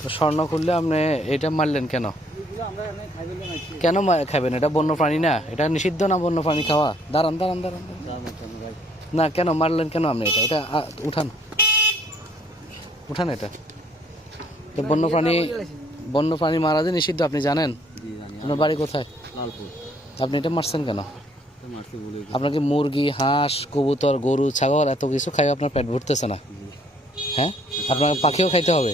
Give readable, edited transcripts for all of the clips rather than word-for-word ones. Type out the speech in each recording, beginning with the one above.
তো স্বর্ণ খুললে আপনি এটা মারলেন কেন? কেন খাবেন? এটা বন্য প্রাণী না, এটা নিষিদ্ধ না বন্য প্রাণী খাওয়া? দাঁড়ান দাঁড়ান দাঁড়ান, না কেন মারলেন কেন আপনি? এটা এটা উঠান উঠান, এটা তো বন্য প্রাণী মারা যে নিষিদ্ধ, আপনি জানেন? আপনার বাড়ি কোথায়? আপনি এটা মারছেন কেন? আপনাকে মুরগি, হাঁস, কবুতর, গরু, ছাগল এত কিছু খাই আপনার পেট ভরতেছে না? হ্যাঁ, আপনার পাখিও খাইতে হবে।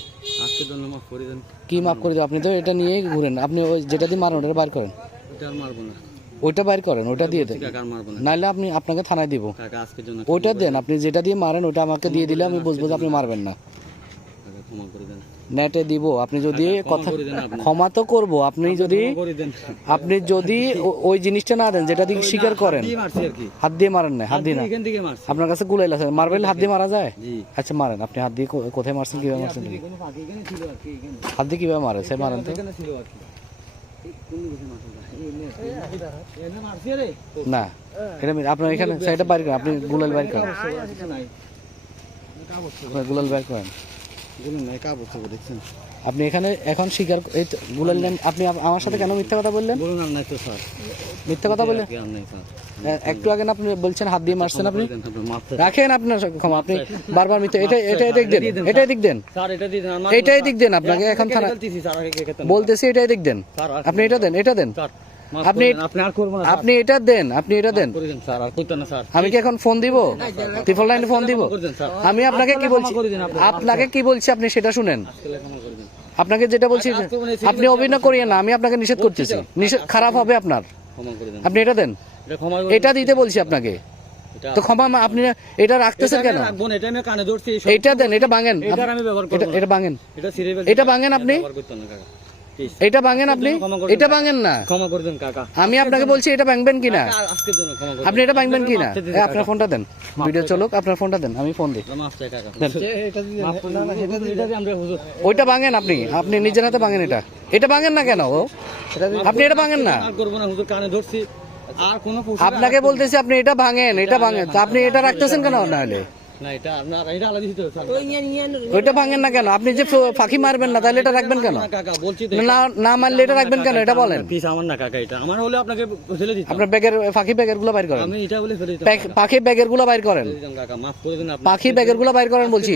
কি মাফ করে দেবো? আপনি তো এটা নিয়েই ঘুরেন। আপনি ওই যেটা দিয়ে মারেন ওটা বাইর করেন, ওইটা বাইর করেন, ওইটা দিয়ে দেন, নাহলে আপনি আপনাকে থানায় দিব। ওইটা দেন, আপনি যেটা দিয়ে মারেন ওটা আমাকে দিয়ে দিলে আমি বুঝবো যে আপনি মারবেন না। নেটে দিব। আপনি যদি কথা ক্ষমা তো করবো, আপনি যদি ওই জিনিসটা না দেন যেটা দিয়ে স্বীকার করেন। হাত দিয়ে মারেন না? হাত দিয়ে না, আপনার কাছে গুলাইল আছে, মারবেন হাত দিয়ে মারা যায়? আচ্ছা মারেন, আপনি হাত দিয়ে কোথায় মারছেন, কিভাবে মারছেন? হাত দিয়ে কিভাবে মারে সে মারেন তো। না এটা আপনার এখানে সেটা বাইর করেন, আপনি গুলাল বাইর করেন, গুলাল বাইর করেন। আপনি এখানে এখন স্বীকার গুলাল নেন। আপনি আমার সাথে কেন মিথ্যা কথা বললেন? মিথ্যা কথা বললেন একটু আগে না, আপনি বলছেন হাত দিয়ে মারছেন। আপনি রাখেন আপনার ক্ষমা, আপনি বারবার মিথ্যা। এটাই দিক দেন, এটাই দিক দেন, এটাই দিক দেন। আপনাকে এখন থানা বলতেছি, এটাই দিক দেন। আপনি এটা দেন, এটা দেন, আপনি এটা দেন, আপনি এটা দেন। আমি কি এখন ফোন দিব? 999 ফোন দিব? আমি আপনাকে কি বলছি, আপনি সেটা শুনেন। আপনাকে যেটা বলছি, আপনি অভিনয় করিয়েন না, আমি আপনাকে নিষেধ করতেছি, খারাপ হবে আপনার। আপনি এটা দেন, এটা দিতে বলছি আপনাকে। তো ক্ষমা আপনি এটা রাখতেছেন কেন? এটা দেন, এটা ভাঙেন, এটা ভাঙেন, এটা ভাঙেন, আপনি এটা ভাঙেন, আপনি এটা ভাঙেন না। ক্ষমা করে দেন কাকা, আমি আপনাকে বলছি এটা ভাঙবেন কিনা, আপনি এটা ভাঙবেন কিনা। আপনার ফোনটা দেন, ভিডিও চলুক, আপনার ফোনটা দেন, আমি ফোন দিই। ওইটা ভাঙেন, আপনি নিজের হাতে ভাঙেন। এটা ভাঙেন না কেন? আপনি এটা ভাঙেন না, আপনাকে বলতেছি আপনি এটা ভাঙেন, এটা ভাঙেন। আপনি এটা রাখতেছেন কেন? না হলে ওইটা ভাঙেন না কেন? আপনি যে ফাঁকি মারবেন না, তাহলে এটা রাখবেন কেন? না মারলে এটা রাখবেন কেন? এটা বলেন। আপনার ব্যাগের ব্যাগের গুলো বাইর করেন, পাখি ব্যাগের গুলো বাইর করেন, পাখি ব্যাগের গুলো বাইর করেন বলছি।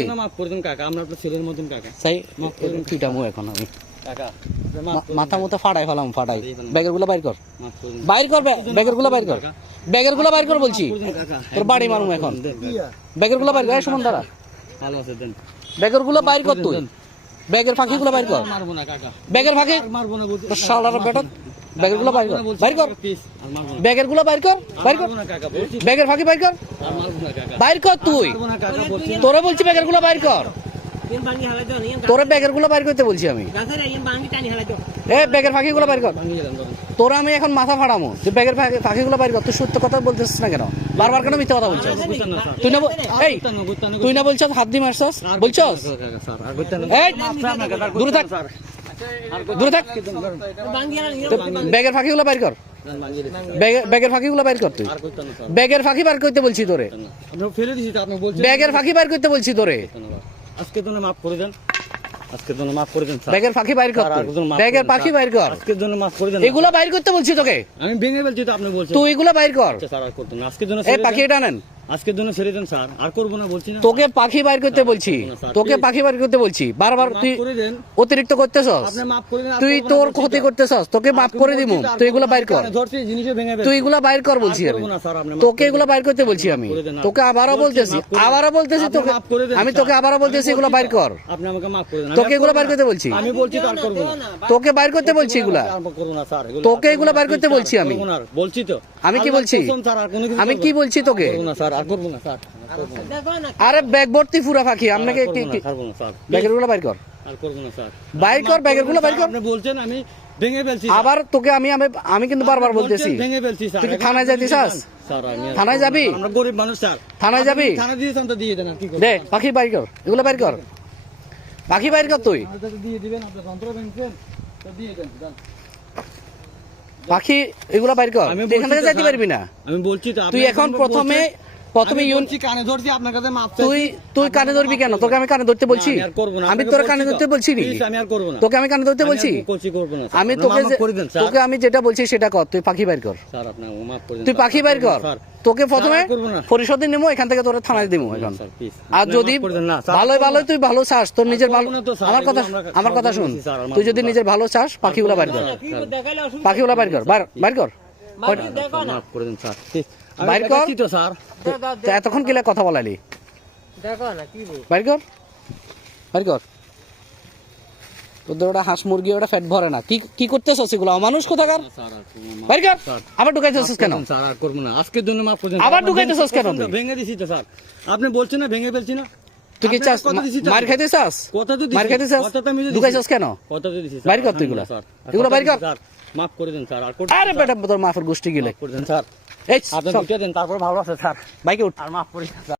এখন আমি মাথা মতো ফাটাই ব্যাগের গুলো বাইর কর, ব্যাগের গুলো বাইর কর, ব্যাগের গুলো বাইর কর বলছি। তোর বাড়ি মারুম এখন। ব্যাগের গুলো বাইর কর, সুমন দাঁড়া, ব্যাগের গুলো বাইর কর, তুই ব্যাগের ফাঁকি গুলো বাইর কর, ব্যাগের ফাঁকি বেটা, ব্যাগের গুলো বাইর কর, ব্যাগের গুলো বাইর কর, ব্যাগের ফাঁকি বাইর কর, বাইর কর তুই। তোরে বলছি ব্যাগের গুলো বাইর কর, তোরে ব্যাগের গুলো বাইর করতে বলছি আমি। ব্যাগের ফাঁকি গুলো বাইর কর, তোরা আমি এখন মাথা ফাড়ামো। তুই ব্যাগের ফাঁকি গুলো বাইর কর। তুই সত্য কথা বলতেছিস না কেন? বারবার কেন মিথ্যা কথা বলছিস? তুই না বলছিস হাত দিয়ে মারছস, বলছস? দূরে থাক, দূরে থাক। ব্যাগের ফাঁকি গুলো বাইর কর, ব্যাগের ফাঁকি গুলো বাইর কর। তুই ব্যাগের ফাঁকি বার করতে বলছি তোরে, ব্যাগের ফাঁকি বার করতে বলছি তোরে। আজকের জন্য মাফ করে দেন, আজকের জন্য মাফ করে দেন। ব্যাগের ফাঁকি বাইর কর, ব্যাগের ফাঁকি বাইর কর, আজকের জন্য মাফ করে দেন। এগুলো বাইর করতে বলছি তোকে, আমি ভেঙে বলছি তো, আপনি বলছেন তুই এগুলো বাইর কর। স্যার আর করতে না, আজকের জন্য এই পাখি এটা নেন, আজকের জন্য ছেড়ে দেন স্যার, আর করব না বলছি না। তোকে পাখি বাইর করতে বলছি, তোকে পাখি বাইর করতে বলছি বারবার। তুই অতিরিক্ত করতেছস, আপনি মাফ করে দেন। তুই তোর ক্ষতি করতেছস, তোকে মাফ করে দিব। তুই এগুলো বাইর কর, তুই এগুলো বাইর কর বলছি আমি তোকে, এগুলো বাইর করতে বলছি আমি তোকে। আবারও বলতেছি তোকে, আমি তোকে আবারও বলতেছি এগুলো বাইর কর। আপনি আমাকে মাফ করে দেন, তোকে এগুলো বাইর করতে বলছি। আমি বলছি তো আর করব না, তোকে বাইর করতে বলছি এগুলা, তোকে এগুলো বাইর করতে বলছি আমি। বলছি তো, আমি কি বলছি, আমি কি বলছি তোকে? আরে ব্যাগ ভর্তি পুরা ফাঁকি। আপনাকে ব্যাগের গুলো বাইর কর, বাইর কর, ব্যাগের গুলো বাইর কর। আপনি বলছেন আমি ভেঙে ফেলছি, আবার তোকে আমি কিন্তু বারবার বলতেছি ভেঙে ফেলছি স্যার। তুই থানায় যাইতিস? থানায় যাবি? আমরা গরিব মানুষ স্যার, থানায় যাবি? থানা দিয়েছেন তো দিয়ে দেন, কি করব? দে পাখি বাইর কর, এগুলো বাইর কর, পাখি বাইর কর। তুই দিয়ে দিবেন, আপনি যন্ত্র ভেঙেছেন তো দিয়ে দেন, পাখি এগুলো বাইর কর। এখান থেকে যাইতে পারবি না। আমি বলছি তো, তুই এখন প্রথমে প্রথমে আমি ইউন বলছি, কানে ধরছি আপনার কাছে মাপ তুই তুই কানে ধরবি কেন? তোকে আমি কানে ধরতে বলছি? আমি আর করবো না। আমি আপনাকে তোর বলছি কানে তো। ধরতে বলছি নি? Please, আমি আর করবো না। তোকে আমি কানে ধরতে আমি আর বলছি? করবো না, স্যার। আমি আপনার তোকে মাপ করে দেন, স্যার। তোকে আমি যেটা বলছি সেটা কর, তুই পাখি বাইর কর। স্যার, আপনার মাপ করে দেন, তুই স্যার। পাখি বাইর কর। স্যার, তোকে প্রথমে স্যার, করবো না। পরিষদে নেবো, এখান থেকে তোরা থানায় দেবো এখন। Sir, please। আর আপনি যদি মাফ করে দেন না, স্যার, ভালোই করবো ভালোই না। তুই ভালো চাস, তোর নিজের ভালো, করবো না তো, স্যার, আমার কথা এগুলো আমরা আমার কথা সব শুন, বলেছি, স্যার, আর তুই মাফ যদি করুন, নিজের ভালো চাস পাখিগুলা বাইর কর, পাখিগুলা বাইর কর, বাইর কর, মাফ করে দেন, স্যার। আমি বাইর কর। দেখাচ্ছি তো, স্যার। তো এতক্ষণ কিলা কথা বলালি? বাইর কর, বাইর কর। তোদের ওটা হাঁস মুরগি ওটা ফ্যাট ভরে না। কি কি করতেছ সেগুলো? অমানুষ কোথাকার। স্যার, আর করবো না। বাইর কর। স্যার, আবার ঢুকাইতেছিস কেন? স্যার, আর করবো না। আজকের জন্য মাফ করে দেন। আবার আপনার ঢুকাইতেছিস কেন তুই? ভেঙে দিছি তো, স্যার। আপনি বলছেন না ভেঙে ফেলছি না? তুই কি আপনার চাস কথা দিছি তো। মার খাইতে চাস? কথা তো দিছি। মার খাইতে চাস? কথা তো আমি তো দিছি। ঢুকাইছিস কেন? কথা তো দিছি, স্যার। বাইর কর তুই আর এগুলা। স্যার, আর এগুলা কথা বাইর কর। দিছি, স্যার। মাফ করে দেন, স্যার। আর করতে আরে বেটা তোর মাফের গোষ্ঠী গিলে। মাফ করে দেন, স্যার। এই আপনি চল, ঢুকে দেন, তারপর ভালো আছে, স্যার। বাইকে উঠ। আর মাফ করে দেন, স্যার।